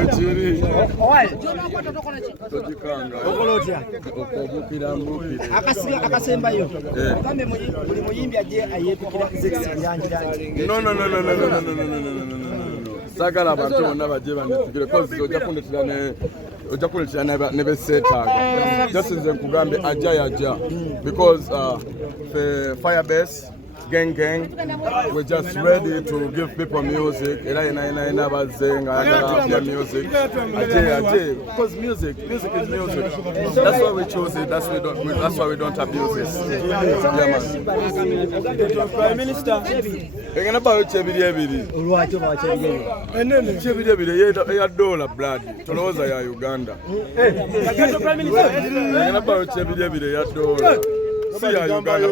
Wechiri. Akasemba yo. Kambe buli muyimbi aje ayepikira Zexi Bilangi. No. Sagala abantu bonna baje banditikire cause ojja kuleetera ne beseetaaga. Just nze nkugambe ajja because Firebase gang, we're just ready to give people music. Music. Because music is music. That's why we choose it. That's why we don't abuse it. Prime Minister. Dolla blood. Toloza ya Uganda. Si ya Uganda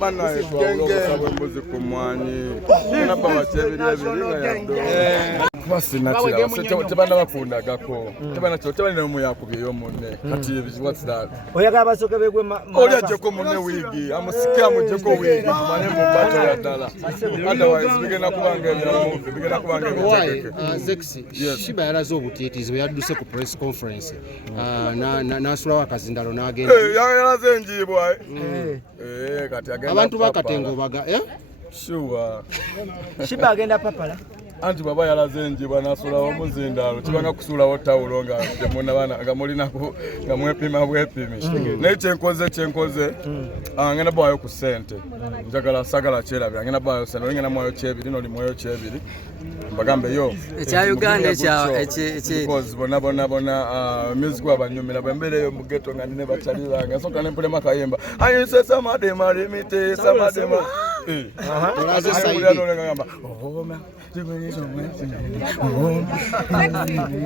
banaye twawulokosa mbuzi ku mwanyi naba wachebirya tebana bakundagako tebana mu yakubyeyo munne kati what's that oyagala basoke begwe oli ajeko munne wigi amusike amujeko wigi tumanye mu bato ya Dolla otherwise bigenda kubanga Zexi Sheebah yalaze obutiitizi bwe yadduse ku press conference n'asulawo akazindalo n'agenda yalaze enjibwa kati agenda abantu bakatengo baga sure Sheebah agenda papala anti baba yalaze enjibwa n'asulawo omuzindalo kibanga kusuulawo tawulo nga mulinako nga mwepima bwepimi naye kyenkoze ngenda bwayo ku ssente njagala sagala kyerabira ngenda bwayo ssente ngenda mwayo kyebiri noli mwayo kyebiri mbagambe yo ekya Uganda because bona music wabanyumira bwembereyo mu ghetto nga nine bakyali bange soka nempulema kayimba ayise samadema limite samadema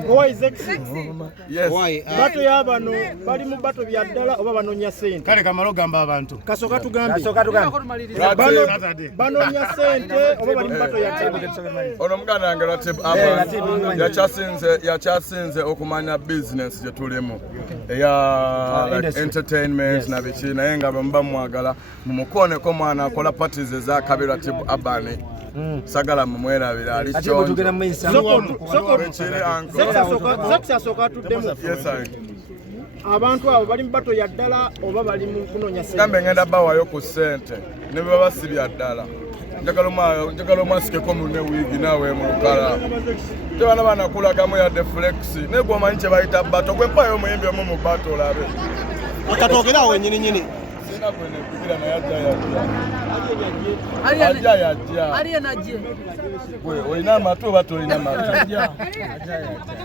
Why Zexi? Yes. Why? Bato y'abano bali mu bato bya Dolla oba banonya sente. Kale kamalo gamba abantu. Kasoka tugambe. Banonya sente oba bali mu bato ya Dolla. Ono muganda wange Latib yakyasinze okumanya business gye tulimu eya entertainment na biki naye nga bwe mwagala mumukoneko mwana akola parties ez'akabi Latib Abani sagala mumwerabira ali kyonjo Zexi asoka tuddemu abantu abo bali mu bato ya Dolla oba bali mu kunonya sente gambe ngenda bawayo ku ssente ne baba si bya Dolla njagala omwasikeko munne wiigi naawe mu lukala tebana banakulagamu yadde flex naye gwe omanyi kye bayita bato gwe mpayo omuyimbi omu mu bato olabe akatookera awo ennyininyini sina gwe nepigira naye ajja gwe olina amatu oba tolina matu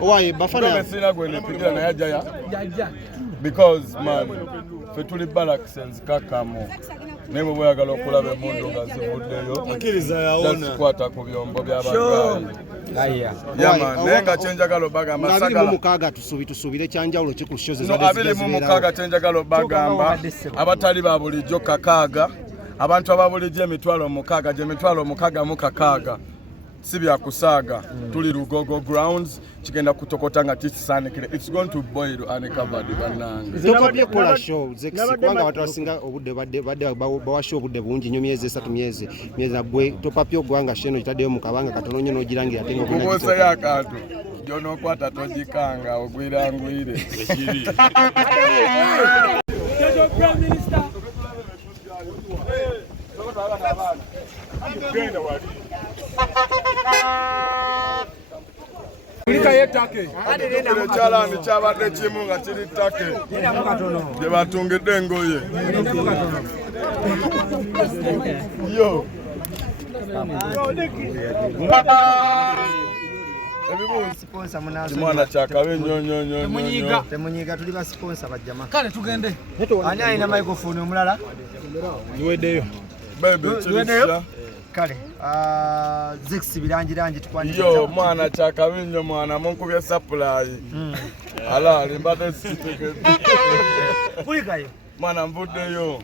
owaye bafana sina gwe nepigira naye ajja because man fe tuli balaksense kakamu naye bwe bweyagala okulaba emundu nga zivuddeyo akkiriza yawona zikwata ku byombo by'abagayi naye nga kyenjagala obagamba sagala tusuubire kyanjawulo ki ku shows ezadde 26 kyenjagala obagamba abatali ba bulijjo kakaaga abantu aba bulijjo emitwalo 6 gye mitwalo 6 mu kakaaga si bya kusaaga tuli Lugogo grounds kigenda kutokota nga kisaanikire it's going to boil uncovered banange topapye kola show Zexi kubanga abantu basinga obudde badde bawasha obudde bungi nnyo myezi 3 myezi bwe topapye ogwanga sheno kitaddeyo mu kabanga katono nnyo n'ogirangira ate ng'obinagitoka yakantu gy'onookwata togikanga ogwirangwire ekiri Prime Minister ekyalaani kyabadde kimu nga kiri ttake gye batungidde engoye mwana kyakabe nnyo temunyiga tuli ba sponsor bajjama kale tugende ani alina microphone omulala niweddeyo bebe kirisha kale Zexi Bilangi tukwandika yo mwana kyakabe nnyo mwana munkubye supply ala alimbate siteke kulikayo mwana mvuddeyo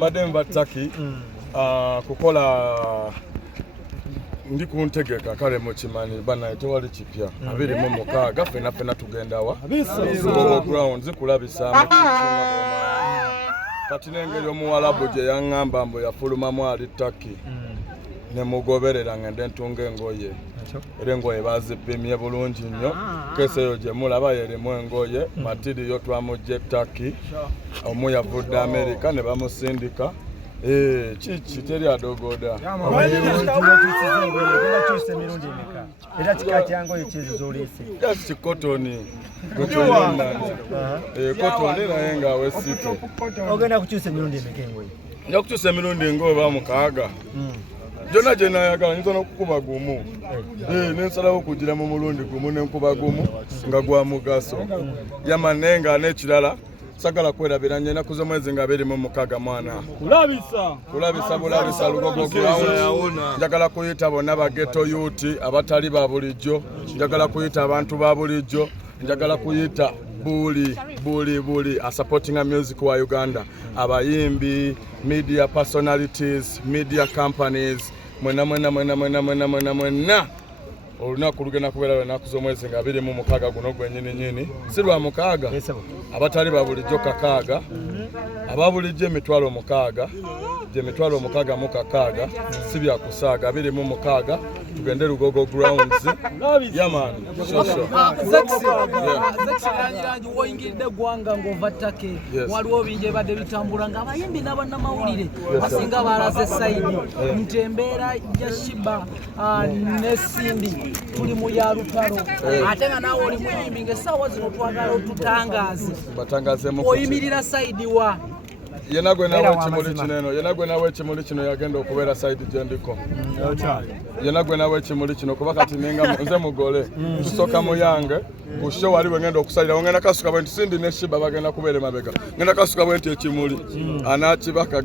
badde mvataki kukola ndi kuntegeka kale mukimanyi bana tewali kipya 26 ffenna tugendawa ground zikulabisa kati n'engeri omuwalabu gye yaŋŋamba mbu yafulumamu ali ttaki ne mugoberera ngende ntunga engoye era engoye bazipimye bulungi nnyo keseyo gye mulaba yerimu engoye matiriyo twamugye Turkey omu yavudde America ne bamusindika kiki teri adogoda kikotoni kotoni naye nga wesite ogenda kukyusa emirundi emeka engoye nja kukyusa emirundi ng'oba mukaaga gyonna gye naayagala nyinza n'okukuba gumu nensalawo okugira mu mulundi gumu nenkuba gumu nga gwa mugaso yamane nga n'ekirala sagala kwerabira nnyo ennaku z'omwezi nga 26 mwana kulabisa Lugogo Ground. Njagala kuyita bonna bageto yuti abatali ba bulijjo, njagala kuyita abantu ba bulijjo, njagala kuyita buli a supporting a music wa Uganda, abayimbi, media personalities, media companies, mwena olunaku lugenda kubeera ennaku z'omwezi nga 26 guno gwennyini si lwa mukaaga abatali ba bulijjo kakaaga aba bulijjo emitwalo mukaaga gye mitwalo mukaaga mu kakaaga si bya kusaaga 26 tugende Lugogo Grounds yaman Zekirangirangi woyingidde gwanga ng'ovattake waliwo bingi ebadde bitambula nga abayimbi n'abannamawulire basinga balaze sayidi nti embeera ya Sheebah ne Cindy tuli mu ya lutalo ate nga naawe oli muyimbi ng'essaawa zino twagala otutangaze oyimirira sayidi wa yenagwe nawe ekimuli kineno yenagwe nawe ekimuli kino yagenda okubeera side gyendiko yenagwe nawe ekimuli kino kuba kati nenga nze mugole tusoka muyange kusho wali wengenda okusalira wengenda kasuka bwe nti Cindy ne Sheebah bagenda kubeera mabega ngenda kasuka bwe nti ekimuli anakibaka